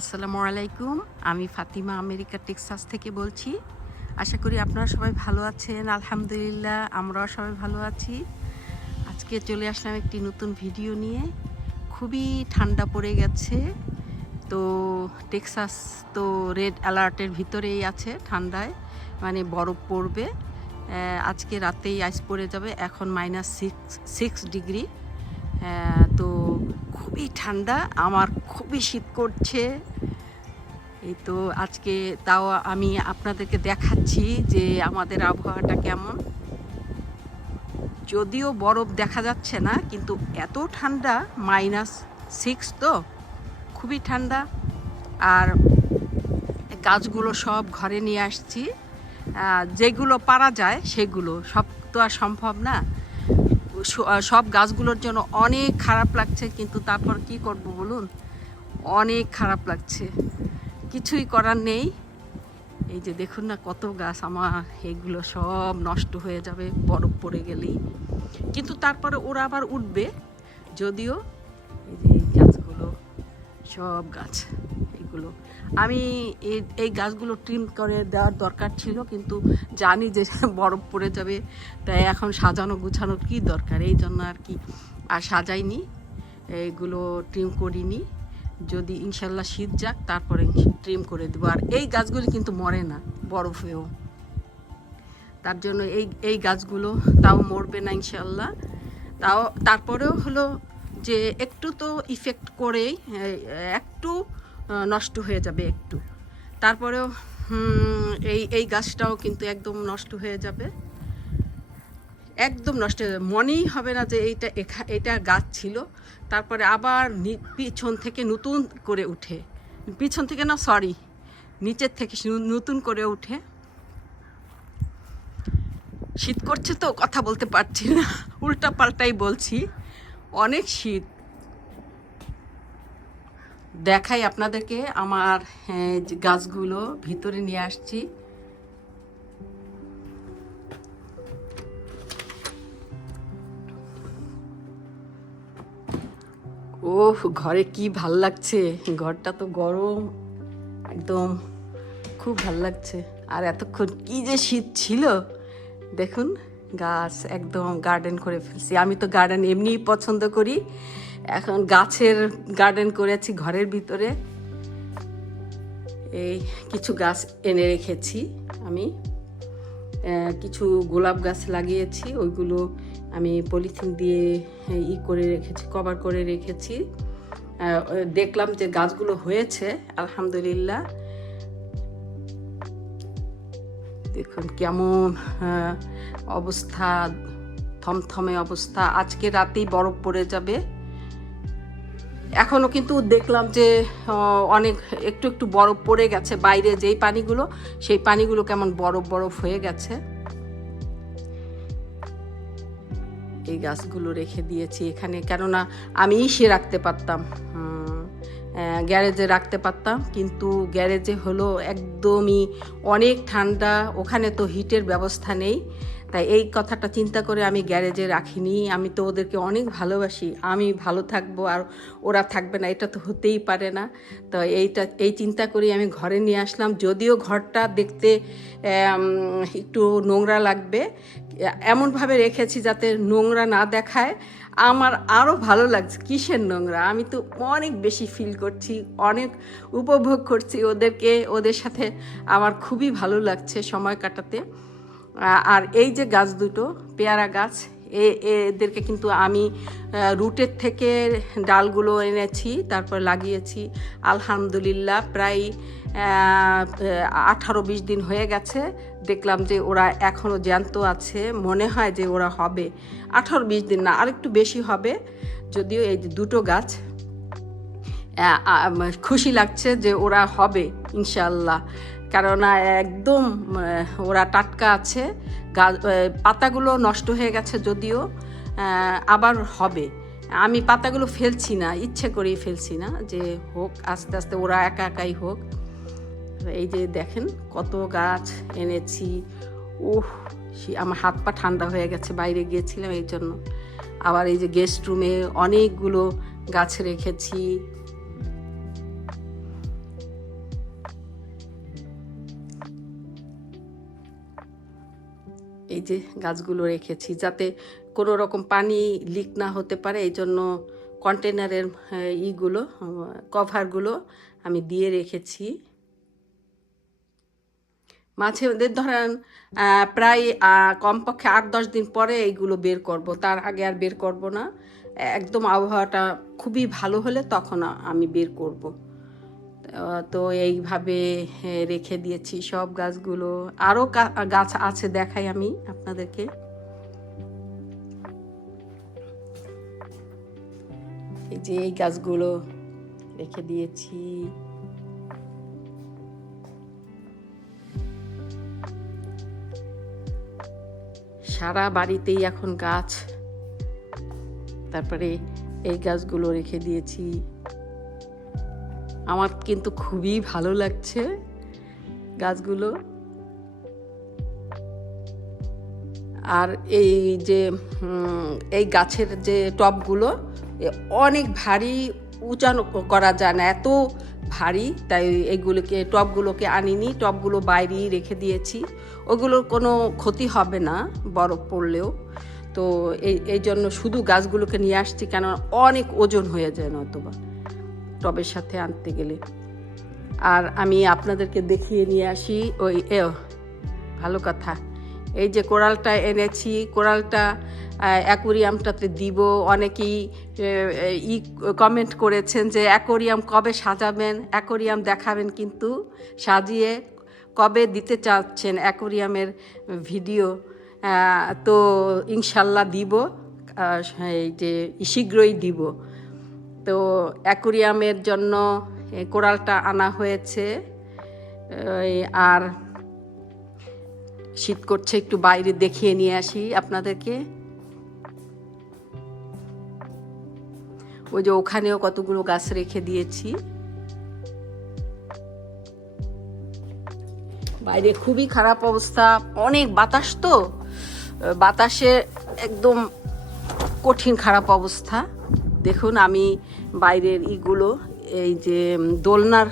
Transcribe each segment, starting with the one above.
আসসালামু আলাইকুম। আমি ফাতিমা আমেরিকা টেক্সাস থেকে বলছি। আশা করি আপনারা সবাই ভালো আছেন। আলহামদুলিল্লাহ আমরাও সবাই ভালো আছি। আজকে চলে আসলাম একটি নতুন ভিডিও নিয়ে। খুবই ঠান্ডা পড়ে গেছে, তো টেক্সাস তো রেড অ্যালার্টের ভিতরেই আছে। ঠান্ডায় মানে বরফ পড়বে। আজকে রাতেই আইস পড়ে যাবে। এখন -6 ডিগ্রি। তো খুবই ঠান্ডা, আমার খুবই শীত করছে। এই তো আজকে তাও আমি আপনাদেরকে দেখাচ্ছি যে আমাদের আবহাওয়াটা কেমন। যদিও বরফ দেখা যাচ্ছে না, কিন্তু এত ঠান্ডা, -6 তো খুবই ঠান্ডা। আর গাছগুলো সব ঘরে নিয়ে আসছি, যেগুলো পারা যায় সেগুলো, সব তো আর সম্ভব না। সব গাছগুলোর জন্য অনেক খারাপ লাগছে, কিন্তু তারপর কি করব বলুন, অনেক খারাপ লাগছে, কিছুই করার নেই। এই যে দেখুন না কত গাছ আমার, এগুলো সব নষ্ট হয়ে যাবে বরফ পড়ে গেলেই। কিন্তু তারপরে ওরা আবার উঠবে। যদিও এই যে এই গাছগুলো, সব গাছ এগুলো আমি এই গাছগুলো ট্রিম করে দেওয়ার দরকার ছিল, কিন্তু জানি যে বরফ পড়ে যাবে, তাই এখন সাজানো গুছানোর কী দরকার, এই জন্য আর কি আর সাজাইনি, এইগুলো ট্রিম করিনি। যদি ইনশাল্লাহ শীত যাক তারপরে ট্রিম করে দেবো। আর এই গাছগুলি কিন্তু মরে না বরফেও, তার জন্য এই গাছগুলো তাও মরবে না ইনশাল্লাহ। তারপরেও হলো যে একটু তো ইফেক্ট করেই, একটু নষ্ট হয়ে যাবে একটু, তারপরেও এই গাছটাও কিন্তু একদম নষ্ট হয়ে যাবে, একদম নষ্ট হয়ে যাবে। মনেই হবে না যে এটা গাছ ছিল। তারপরে আবার পিছন থেকে নতুন করে উঠে, পিছন থেকে না, সরি, নিচের থেকে নতুন করে উঠে। শীত করছে তো কথা বলতে পারছি না, উল্টা পাল্টাই বলছি, অনেক শীত। দেখাই আপনাদেরকে আমার গাছগুলো ভিতরে নিয়ে আসছি। ওহ, ঘরে কি ভাল লাগছে, ঘরটা তো গরম একদম, খুব ভাল লাগছে। আর এতক্ষণ কি যে শীত ছিল, দেখুন গাছ একদম গার্ডেন করে ফেলছি। আমি তো গার্ডেন এমনিই পছন্দ করি, এখন গাছের গার্ডেন করেছি ঘরের ভিতরে। এই কিছু গাছ এনে রেখেছি আমি, কিছু গোলাপ গাছ লাগিয়েছি, ওইগুলো আমি পলিথিন দিয়ে করে রেখেছি, কভার করে রেখেছি। দেখলাম যে গাছগুলো হয়েছে আলহামদুলিল্লাহ। দেখুন কেমন অবস্থা, থমথমে অবস্থা। আজকে রাতেই বরফ পড়ে যাবে। এখনও কিন্তু দেখলাম যে অনেক একটু একটু বরফ পড়ে গেছে বাইরে, যেই পানিগুলো, সেই পানিগুলো কেমন বরফ বরফ হয়ে গেছে। এই গাছগুলো রেখে দিয়েছি এখানে, কেননা আমি ইসে রাখতে পারতাম, গ্যারেজে রাখতে পারতাম, কিন্তু গ্যারেজে হলো একদমই অনেক ঠান্ডা, ওখানে তো হিটের ব্যবস্থা নেই। তাই এই কথাটা চিন্তা করে আমি গ্যারেজে রাখিনি। আমি তো ওদেরকে অনেক ভালোবাসি, আমি ভালো থাকবো আর ওরা থাকবে না, এটা তো হতেই পারে না। তো এই চিন্তা করি আমি ঘরে নিয়ে আসলাম। যদিও ঘরটা দেখতে একটু নোংরা লাগবে, এমনভাবে রেখেছি যাতে নোংরা না দেখায়। আমার আরও ভালো লাগছে, কিসের নোংরা, আমি তো অনেক বেশি ফিল করছি, অনেক উপভোগ করছি ওদের সাথে। আমার খুবই ভালো লাগছে সময় কাটাতে। আর এই যে গাছ দুটো পেয়ারা গাছ, এদেরকে কিন্তু আমি রুটের থেকে ডালগুলো এনেছি, তারপর লাগিয়েছি। আলহামদুলিল্লাহ প্রায় 18-20 দিন হয়ে গেছে। দেখলাম যে ওরা এখনও জ্যান্ত আছে, মনে হয় যে ওরা হবে 18-20 দিন না, আরেকটু বেশি হবে। যদিও এই দুটো গাছ খুশি লাগছে যে ওরা হবে ইনশাল্লাহ, কেননা একদম ওরা টাটকা আছে। পাতাগুলো নষ্ট হয়ে গেছে যদিও, আবার হবে। আমি পাতাগুলো ফেলছি না, ইচ্ছে করেই ফেলছি না, যে হোক আস্তে আস্তে, ওরা একা একাই হোক। এই যে দেখেন কত গাছ এনেছি। আমার হাত পা ঠান্ডা হয়ে গেছে, বাইরে গিয়েছিলাম এই জন্য। আবার এই যে গেস্ট রুমে অনেকগুলো গাছ রেখেছি। এই যে গাছগুলো রেখেছি যাতে কোনো রকম পানি লিক না হতে পারে, এই জন্য কন্টেনারের ইগুলো কভারগুলো আমি দিয়ে রেখেছি। মাঝে ধরেন প্রায় কমপক্ষে 8-10 দিন পরে এইগুলো বের করব, তার আগে আর বের করব না। একদম আবহাওয়াটা খুবই ভালো হলে তখন আমি বের করব। তো এইভাবে রেখে দিয়েছি সব গাছগুলো। আরও গাছ আছে, দেখাই আমি আপনাদেরকে। এই যে এই গাছগুলো রেখে দিয়েছি। সারা বাড়িতেই এখন গাছ। তারপরে এই গাছগুলো রেখে দিয়েছি। আমার কিন্তু খুবই ভালো লাগছে গাছগুলো। আর এই যে এই গাছের যে টবগুলো অনেক ভারী, উঁচানো করা যায় না, এত ভারী, তাই এইগুলোকে টবগুলোকে আনিনি, টবগুলো বাইরেই রেখে দিয়েছি। ওগুলোর কোনো ক্ষতি হবে না বরফ পড়লেও। তো এই জন্য শুধু গাছগুলোকে নিয়ে আসছি, কেন অনেক ওজন হয়ে যায় নতুবা টবের সাথে আনতে গেলে। আর আমি আপনাদেরকে দেখিয়ে নিয়ে আসি ওই ভালো কথা, এই যে কোরালটা এনেছি, কোরালটা অ্যাকোরিয়ামটাতে দিব। অনেকেই কমেন্ট করেছেন যে অ্যাকোরিয়াম কবে সাজাবেন, অ্যাকোরিয়াম দেখাবেন, কিন্তু সাজিয়ে কবে দিতে চাচ্ছেন অ্যাকোরিয়ামের ভিডিও। তো ইনশাল্লাহ দিব, এই যে শীঘ্রই দিব। তো অ্যাকোরিয়ামের জন্য কোরালটা আনা হয়েছে। আর শীত করছে, একটু বাইরে দেখিয়ে নিয়ে আসি আপনাদেরকে। ওই যে ওখানেও কতগুলো গাছ রেখে দিয়েছি। বাইরে খুবই খারাপ অবস্থা, অনেক বাতাস, তো বাতাসে একদম কঠিন খারাপ অবস্থা। দেখুন আমি বাইরের ইগুলো, এই যে দোলনার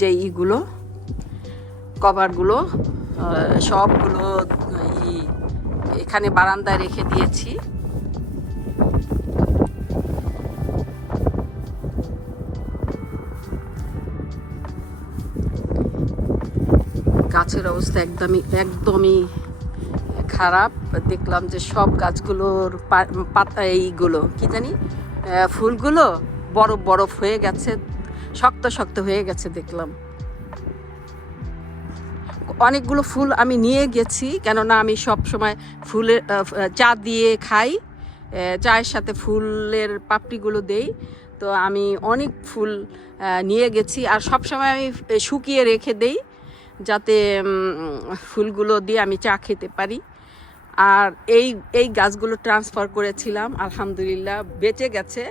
যে ইগুলো কভারগুলো সবগুলো এখানে বারান্দায় রেখে দিয়েছি। গাছের অবস্থা একদমই খারাপ। দেখলাম যে সব গাছগুলোর পাতা, এইগুলো কি জানি ফুলগুলো বরফ হয়ে গেছে, শক্ত হয়ে গেছে। দেখলাম অনেকগুলো ফুল আমি নিয়ে গেছি, কেননা আমি সব সময় ফুলের চা দিয়ে খাই, চায়ের সাথে ফুলের পাপড়িগুলো দেই। তো আমি অনেক ফুল নিয়ে গেছি, আর সব সময় আমি শুকিয়ে রেখে দেই যাতে ফুলগুলো দিয়ে আমি চা খেতে পারি। আর এই গাছগুলো ট্রান্সফার করেছিলাম, আলহামদুলিল্লাহ বেঁচে গেছে।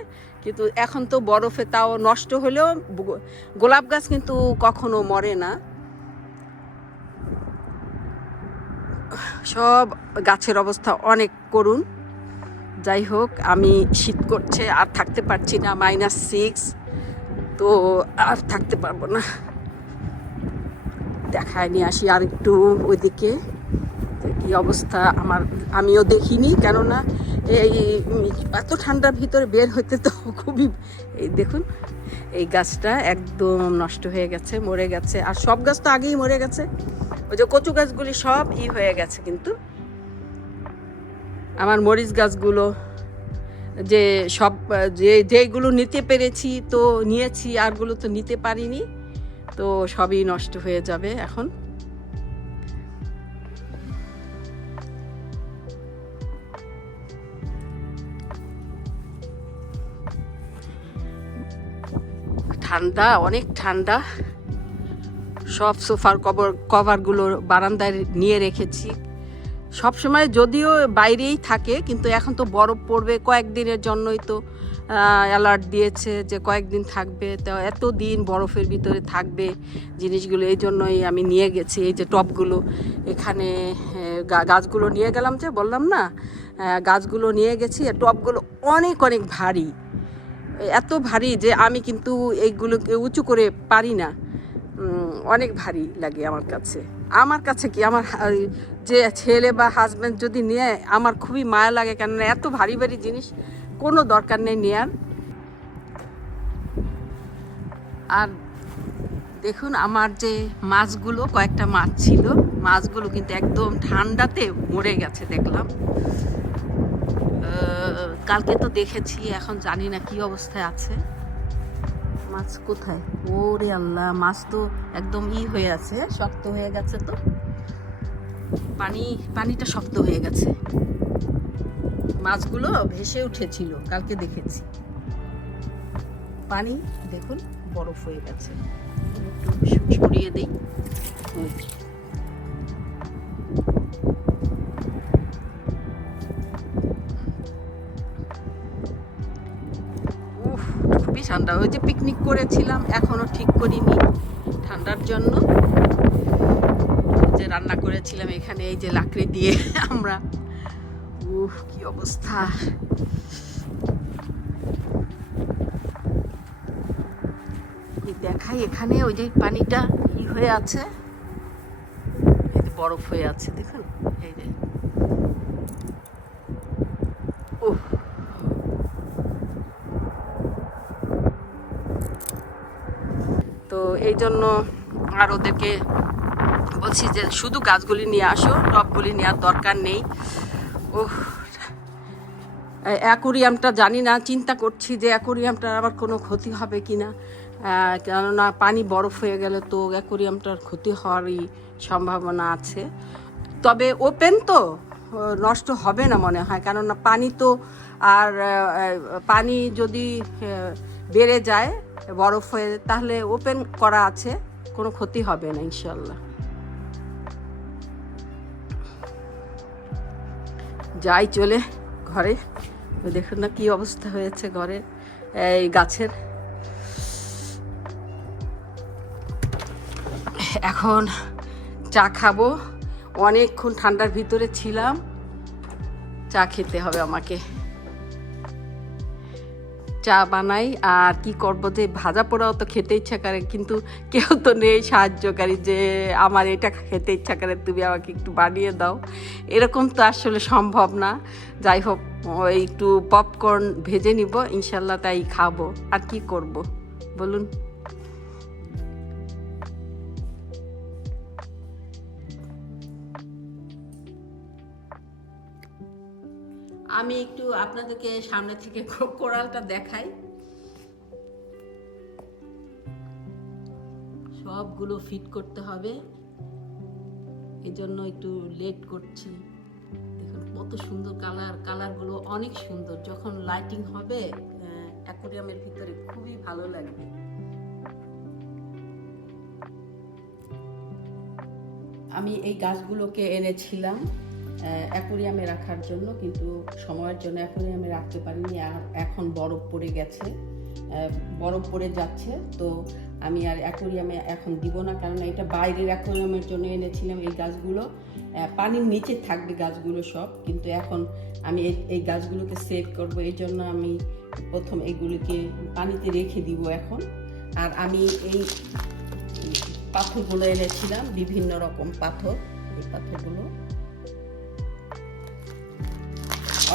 কিন্তু এখন তো বরফে তাও নষ্ট হলেও গোলাপ গাছ কিন্তু কখনো মরে না। সব গাছের অবস্থা অনেক করুণ। যাই হোক, আমি শীত করছে, আর থাকতে পারছি না, -6, তো আর থাকতে পারবো না। দেখায় নিয়ে আসি আর একটু ওইদিকে কি অবস্থা। আমিও দেখিনি, কেননা এই এত ঠান্ডার ভিতরে বের হইতে তো খুবই, এই দেখুন এই গাছটা একদম নষ্ট হয়ে গেছে, মরে গেছে। আর সব গাছ তো আগেই মরে গেছে, ওই যে কচু গাছগুলি সব হয়ে গেছে। কিন্তু আমার মরিচ গাছগুলো যে সব যেগুলো নিতে পেরেছি তো নিয়েছি, আরগুলো তো নিতে পারিনি, তো সবই নষ্ট হয়ে যাবে এখন। ঠান্ডা, অনেক ঠান্ডা। সব সোফার কভারগুলো বারান্দায় নিয়ে রেখেছি। সব সময় যদিও বাইরেই থাকে, কিন্তু এখন তো বরফ পড়বে কয়েকদিনের জন্যই, তো অ্যালার্ট দিয়েছে যে কয়েকদিন থাকবে। তো এত দিন বরফের ভিতরে থাকবে জিনিসগুলো, এই জন্যই আমি নিয়ে গেছি। এই যে টবগুলো এখানে গাছগুলো নিয়ে গেলাম, যে বললাম না গাছগুলো নিয়ে গেছি। আর টবগুলো অনেক ভারী, এত ভারী যে আমি কিন্তু এইগুলোকে উঁচু করে পারি না। অনেক ভারী লাগে আমার কাছে কি আমার যে ছেলে বা হাজব্যান্ড যদি নিয়ে আমার খুবই মায়া লাগে, কেননা এত ভারী ভারী জিনিস কোনো দরকার নেই নেয়ার। আর দেখুন আমার যে মাছগুলো, কয়েকটা মাছ ছিল, মাছগুলো কিন্তু একদম ঠান্ডাতে মরে গেছে দেখলাম। কালকে তো দেখেছি, এখন জানি না কি অবস্থায় আছে। মাছ কোথায়? ওরে আল্লাহ, মাছ তো একদম হয়ে আছে, শক্ত হয়ে গেছে। তো পানিটা শক্ত হয়ে গেছে। মাছগুলো ভেসে উঠেছিল, কালকে দেখেছি। পানি দেখুন বরফ হয়ে গেছে। একটু ছড়িয়ে দিই। খুবই ঠান্ডা। ওই যে পিকনিক করেছিলাম, এখনো ঠিক করিনি ঠান্ডার জন্য। যে রান্না করেছিলাম এখানে এই যে লাকড়ি দিয়ে আমরা, কি অবস্থা। দেখাই এখানে ওই যে পানিটা হয়ে আছে, বরফ হয়ে আছে দেখুন। এই যে তো এই জন্য আর ওদেরকে বলছি যে শুধু গাছগুলি নিয়ে আসো, টবগুলি নেওয়ার দরকার নেই। অ্যাকোরিয়ামটা জানি না, চিন্তা করছি যে অ্যাকোরিয়ামটার আবার কোনো ক্ষতি হবে কি না, কেননা পানি বরফ হয়ে গেলে তো অ্যাকোরিয়ামটার ক্ষতি হওয়ারই সম্ভাবনা আছে। তবে ওপেন তো নষ্ট হবে না মনে হয়, কেননা পানি তো, আর পানি যদি বেড়ে যায় বরফ হয়ে, তাহলে ওপেন করা আছে, কোনো ক্ষতি হবে না ইনশাল্লাহ। যাই চলে ঘরে, দেখুন না কি অবস্থা হয়েছে ঘরের এই গাছের। এখন চা খাবো, অনেকক্ষণ ঠান্ডার ভিতরে ছিলাম, চা খেতে হবে আমাকে। চা বানাই, আর কি করবো, যে ভাজা পোড়াও তো খেতে ইচ্ছা করে, কিন্তু কেউ তো নেই সাহায্যকারী যে আমার এটা খেতে ইচ্ছা করে, তুমি আমাকে একটু বানিয়ে দাও, এরকম তো আসলে সম্ভব না। যাই হোক, ওই একটু পপকর্ন ভেজে নিব ইনশাল্লাহ, তাই খাবো। আর কি করব বলুন। আমি একটু আপনাদেরকে সামনে থেকে কোরালটা দেখাই। সবগুলো ফিট করতে হবে, এই জন্য একটু লেট করছি। দেখুন কত সুন্দর কালারগুলো অনেক সুন্দর। যখন লাইটিং হবে অ্যাকোরিয়ামের ভিতরে খুবই ভালো লাগবে। আমি এই গাছগুলোকে এনেছিলাম অ্যাকোরিয়ামে রাখার জন্য, কিন্তু সময়ের জন্য অ্যাকোরিয়ামে রাখতে পারিনি। আর এখন বরফ পড়ে গেছে, বরফ পড়ে যাচ্ছে, তো আমি আর অ্যাকোরিয়ামে এখন দিব না, কারণ এটা বাইরের অ্যাকোরিয়ামের জন্য এনেছিলাম। এই গাছগুলো পানির নিচে থাকবে গাছগুলো সব, কিন্তু এখন আমি এই গাছগুলোকে সেভ করব, এই জন্য আমি প্রথম এগুলোকে পানিতে রেখে দিব এখন। আর আমি এই পাথরগুলো এনেছিলাম, বিভিন্ন রকম পাথর। এই পাথরগুলো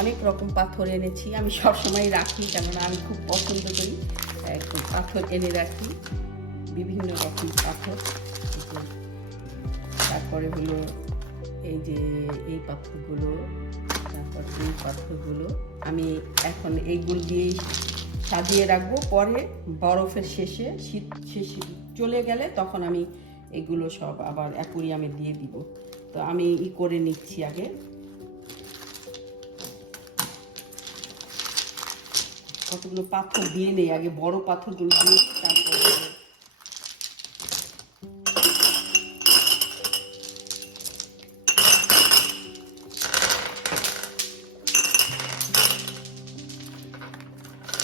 অনেক রকম পাথর এনেছি, আমি সবসময় রাখি, কেননা আমি খুব পছন্দ করি, একটু পাথর এনে রাখি, বিভিন্ন রকম পাথর। তারপরে হলো এই যে এই পাথরগুলো, তারপর এই পাথরগুলো আমি এখন এইগুলো দিয়েই সাজিয়ে রাখবো। পরে বরফের শেষে, শীত শেষে চলে গেলে তখন আমি এগুলো সব আবার অ্যাকোরিয়ামে দিয়ে দিব। তো আমি করে নিচ্ছি আগে। কতগুলো পাথর দিয়ে নেই আগে, বড় পাথরগুলো দিয়ে, তারপরে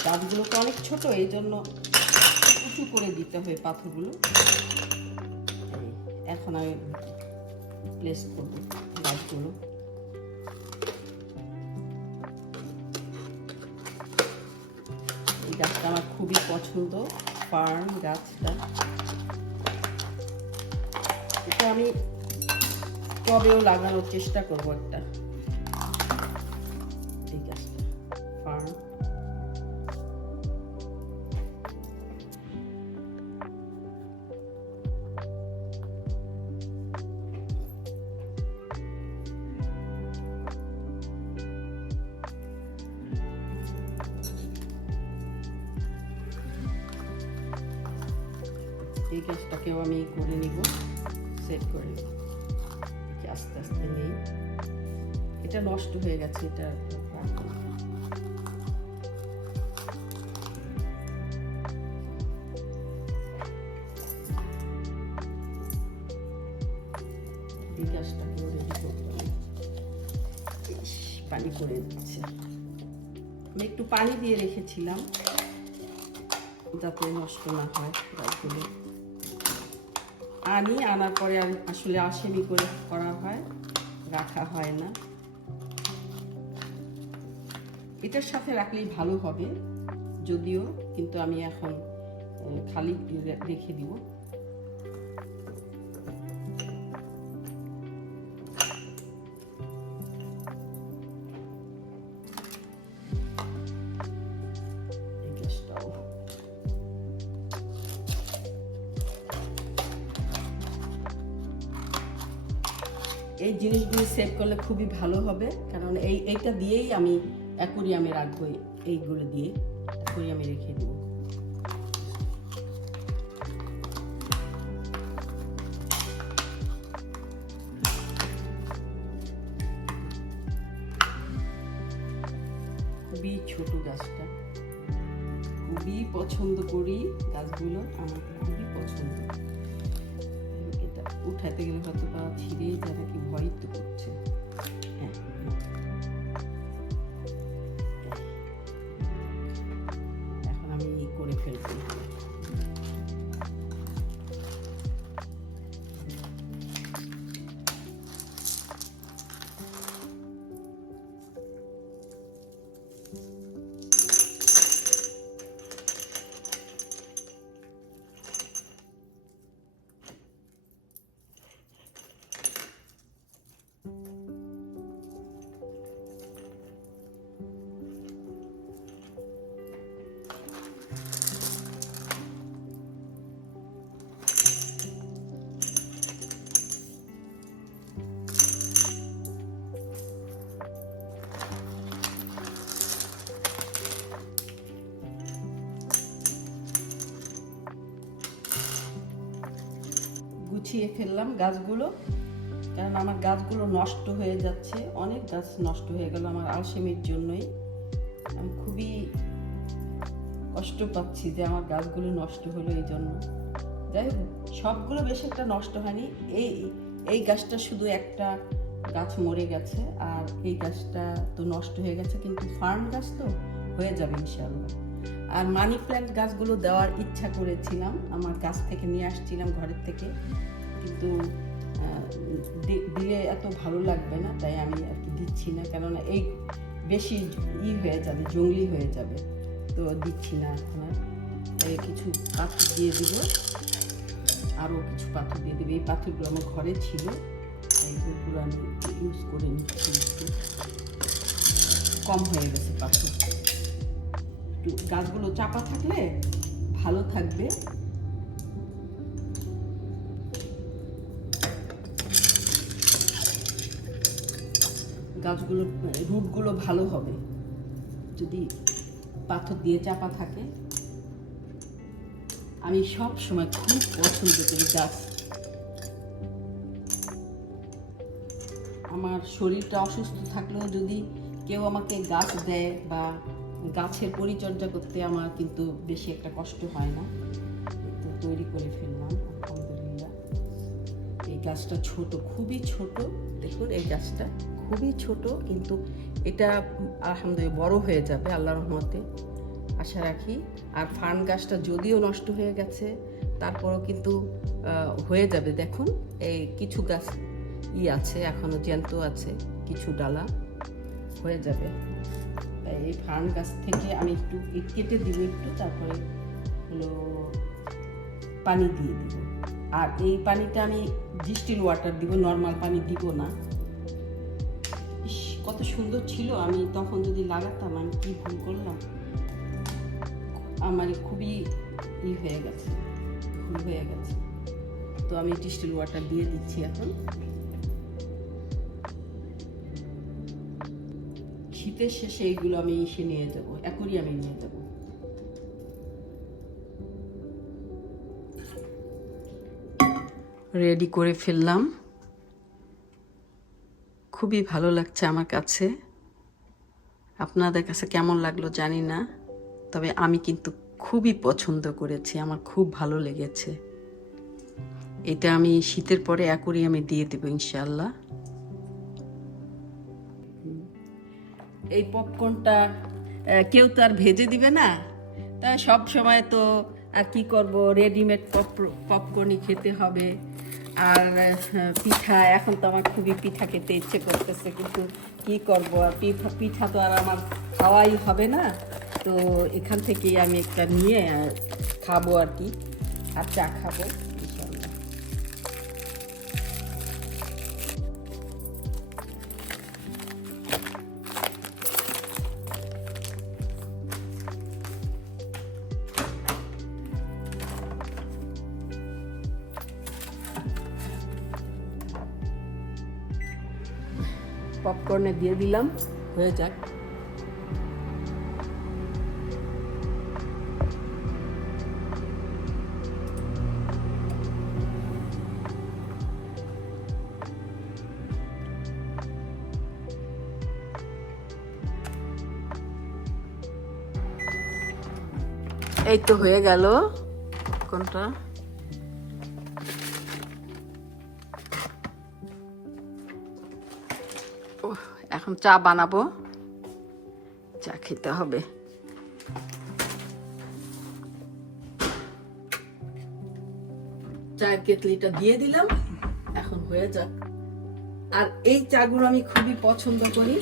গাছগুলো তো অনেক ছোট, এই জন্য উঁচু করে দিতে হয় পাথরগুলো। এখন আমি প্লেস করব গাছগুলো। এই গাছটা আমার খুবই পছন্দ, ফার্ন গাছটা। এটা আমি টবেও লাগানোর চেষ্টা করবো একটা। ঠিক আছে, ফার্ন এই গাছটাকেও আমি করে নিব, সেট করে আস্তে আস্তে নেই। এটা নষ্ট হয়ে গেছে, এটা এই গাছটাকেও রেডি করতে হবে। পানি করে দিচ্ছে, আমি একটু পানি দিয়ে রেখেছিলাম যাতে নষ্ট না হয় গাছগুলো। আনার পরে আর আসলে আশেমি করে করা হয়, রাখা হয় না। এটার সাথে রাখলেই ভালো হবে যদিও, কিন্তু আমি এখন খালি রেখে দিব। এই জিনিসগুলো সেভ করলে খুবই ভালো হবে, কারণ এইটা দিয়েই আমি অ্যাকোরিয়ামে রাখবো। এইগুলো দিয়ে অ্যাকোরিয়ামে রেখে দেবো। খুবই ছোট গাছটা, খুবই পছন্দ করি গাছগুলো, আমার খুবই পছন্দ। এটা উঠাতে গেলে হয়তো বা ছিঁড়ে যারা কি ভয় তো করছে। হ্যাঁ, এখন আমি করে ফেলবো। গুছিয়ে ফেললাম গাছগুলো, কারণ আমার গাছগুলো নষ্ট হয়ে যাচ্ছে। অনেক গাছ নষ্ট হয়ে গেল আমার আলসেমির জন্যই। আমি খুবই কষ্ট পাচ্ছি যে আমার গাছগুলো নষ্ট হলো এই জন্য। যাই হোক, সবগুলো বেশি একটা নষ্ট হয়নি। এই গাছটা শুধু একটা গাছ মরে গেছে, আর এই গাছটা তো নষ্ট হয়ে গেছে, কিন্তু ফার্ন গাছ তো হয়ে যাবে ইনশাআল্লাহ। আর মানি প্ল্যান্ট গাছগুলো দেওয়ার ইচ্ছা করেছিলাম, আমার গাছ থেকে নিয়ে আসছিলাম ঘরের থেকে, কিন্তু দিলে এত ভালো লাগবে না, তাই আমি আর কি দিচ্ছি না। কেননা এই বেশি হয়ে যাবে, জঙ্গলি হয়ে যাবে, তো দিচ্ছি না এখন। তাই কিছু পাথর দিয়ে দিব, আরও কিছু পাথর দিয়ে দেবে। এই পাথরগুলো আমার ঘরে ছিল, এইগুলো আমি ইউজ করে নিচ্ছি। কম হয়ে গেছে পাথর, একটু গাছগুলো চাপা থাকলে ভালো থাকবে। গাছগুলো রুটগুলো ভালো হবে যদি পাথর দিয়ে চাপা থাকে। আমি সব সময় খুব পছন্দ করি গাছ। আমার শরীরটা অসুস্থ থাকলেও যদি কেউ আমাকে গাছ দেয় বা গাছের পরিচর্যা করতে আমার কিন্তু বেশি একটা কষ্ট হয় না। তো তৈরি করে ফেললাম আলহামদুলিল্লাহ। এই গাছটা ছোট, খুবই ছোট, দেখুন এই গাছটা খুবই ছোট, কিন্তু এটা আলহামদুলিল্লাহ বড় হয়ে যাবে আল্লাহর রহমতে, আশা রাখি। আর ফার্ন গাছটা যদিও নষ্ট হয়ে গেছে, তারপরও কিন্তু হয়ে যাবে। দেখুন এই কিছু গাছ আছে, এখনো জ্যান্ত আছে, কিছু ডালা হয়ে যাবে। এই ফার্ন গাছ থেকে আমি একটু কেটে দিব একটু, তারপরে হলো পানি দিয়ে দিব। আর এই পানিটা আমি ডিস্টিল ওয়াটার দিব, নর্মাল পানি দিব না। ইস, কত সুন্দর ছিল, আমি তখন যদি লাগাতাম, আমি কি ভুল করলাম, আমার খুবই হয়ে গেছে, ভুল হয়ে গেছে। তো আমি ডিস্টিল ওয়াটার দিয়ে দিচ্ছি এখন। শীতের শেষে এইগুলো আমি এসে নিয়ে যাবো, অ্যাকোরিয়ামে নিয়ে যাবো। রেডি করে ফেললাম, খুবই ভালো লাগছে আমার কাছে। আপনাদের কাছে কেমন লাগলো জানি না, তবে আমি কিন্তু খুবই পছন্দ করেছি, আমার খুব ভালো লেগেছে। এটা আমি শীতের পরে অ্যাকোরিয়ামে দিয়ে দেবো ইনশাআল্লাহ। এই পপকর্নটা কেউ তো আর ভেজে দিবে না, তা সব সময় তো আর কি করব, রেডিমেড পপকর্নই খেতে হবে। আর পিঠা, এখন তো আমার খুবই পিঠা খেতে ইচ্ছে করতেছে, কিন্তু কি করব, আর পিঠা তো আর আমার খাওয়াই হবে না। তো এখান থেকেই আমি একটা নিয়ে খাবো আর কি, আর চা খাবো ইনশাআল্লাহ। পপকর্নে দিয়ে দিলাম, হয়ে যাক। এই তো হয়ে গেল কোনটা। এখন চা বানাবো, চা খেতে হবে। চায়ের কেটলিটা দিয়ে দিলাম, এখন হয়ে যাক। আর এই চাগুলো আমি খুবই পছন্দ করি,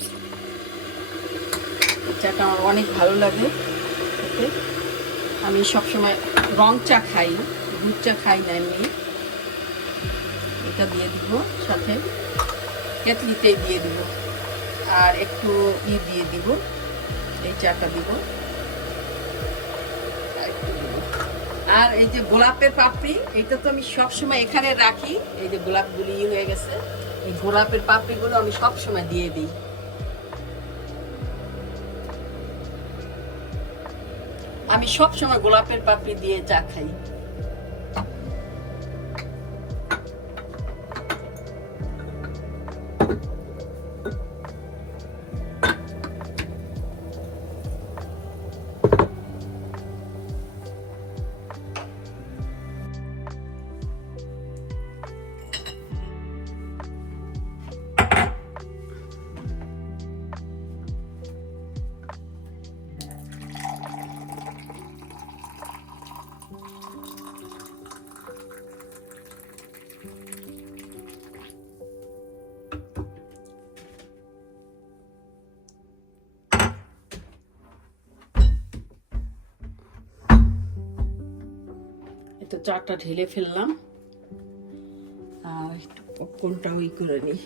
চাটা আমার অনেক ভালো লাগে খেতে। আমি সবসময় রং চা খাই, দুধ চা খাই না এমনি। এটা দিয়ে দিব, সাথে কেটলিতেই দিয়ে দিব, আর একটু দিয়ে দিব, এই চাটা দিব। আর এই যে গোলাপের পাপড়ি, এটা তো আমি সবসময় এখানে রাখি। এই যে গোলাপগুলি হয়ে গেছে, এই গোলাপের পাপড়িগুলো আমি সবসময় দিয়ে দিই। আমি সবসময় গোলাপের পাপড়ি দিয়ে চা খাই। তো চাটা ঢেলে ফেললাম, আর একটু পপকর্নটা ওই করে নিই।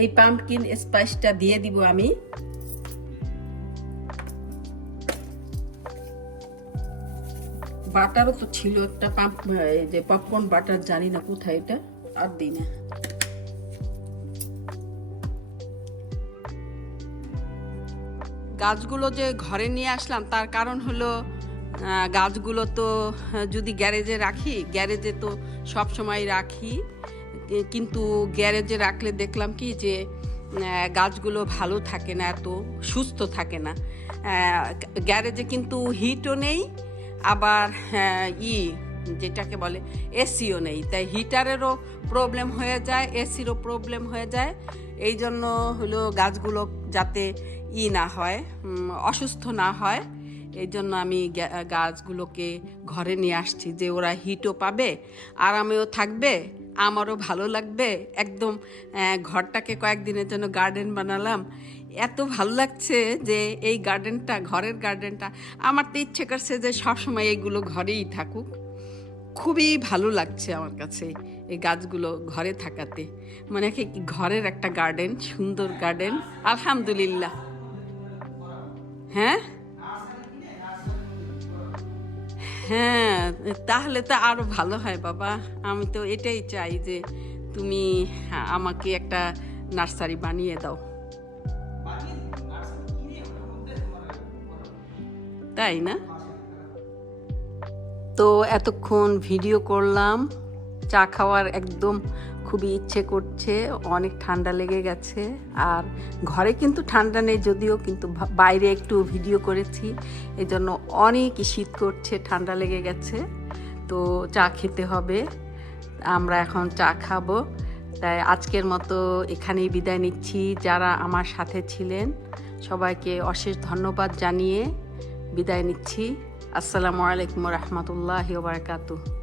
এই পাম্পকিন স্পাইসটা দিয়ে দিব আমি। বাটারও তো ছিল একটা, এই যে পপকর্ন বাটার, জানি না কোথায় এটা, আর দিই না। গাছগুলো যে ঘরে নিয়ে আসলাম তার কারণ হলো, গাছগুলো তো যদি গ্যারেজে রাখি, গ্যারেজে তো সব সময় রাখি, কিন্তু গ্যারেজে রাখলে দেখলাম কি যে গাছগুলো ভালো থাকে না, এত সুস্থ থাকে না। গ্যারেজে কিন্তু হিটও নেই, আবার যেটাকে বলে এসিও নেই, তাই হিটারেরও প্রবলেম হয়ে যায়, এসিরও প্রবলেম হয়ে যায়। এই জন্য হলো গাছগুলো যাতে না হয়, অসুস্থ না হয়, এই জন্য আমি গাছগুলোকে ঘরে নিয়ে আসছি, যে ওরা হিটও পাবে, আরামেও থাকবে, আমারও ভালো লাগবে। একদম ঘরটাকে কয়েকদিনের জন্য গার্ডেন বানালাম, এত ভালো লাগছে যে এই গার্ডেনটা, ঘরের গার্ডেনটা, আমার তো ইচ্ছে করছে যে সবসময় এইগুলো ঘরেই থাকুক। খুবই ভালো লাগছে আমার কাছে এই গাছগুলো ঘরে থাকাতে, মানে কি ঘরের একটা গার্ডেন, সুন্দর গার্ডেন, আলহামদুলিল্লাহ। হ্যাঁ হ্যাঁ, তাহলে তো আরো ভালো হয় বাবা। আমি তো এটাই চাই যে তুমি আমাকে একটা নার্সারি বানিয়ে দাও, তাই না? তো এতক্ষণ ভিডিও করলাম, চা খাওয়ার একদম খুবই ইচ্ছে করছে, অনেক ঠান্ডা লেগে গেছে। আর ঘরে কিন্তু ঠান্ডা নেই যদিও, কিন্তু বাইরে একটু ভিডিও করেছি, এই জন্য অনেক শীত করছে, ঠান্ডা লেগে গেছে। তো চা খেতে হবে, আমরা এখন চা খাবো। তাই আজকের মতো এখানেই বিদায় নিচ্ছি। যারা আমার সাথে ছিলেন সবাইকে অশেষ ধন্যবাদ জানিয়ে বিদায় নিচ্ছি। আসসালামু আলাইকুম রহমতুল্লাহি ওয়া বারাকাতুহু।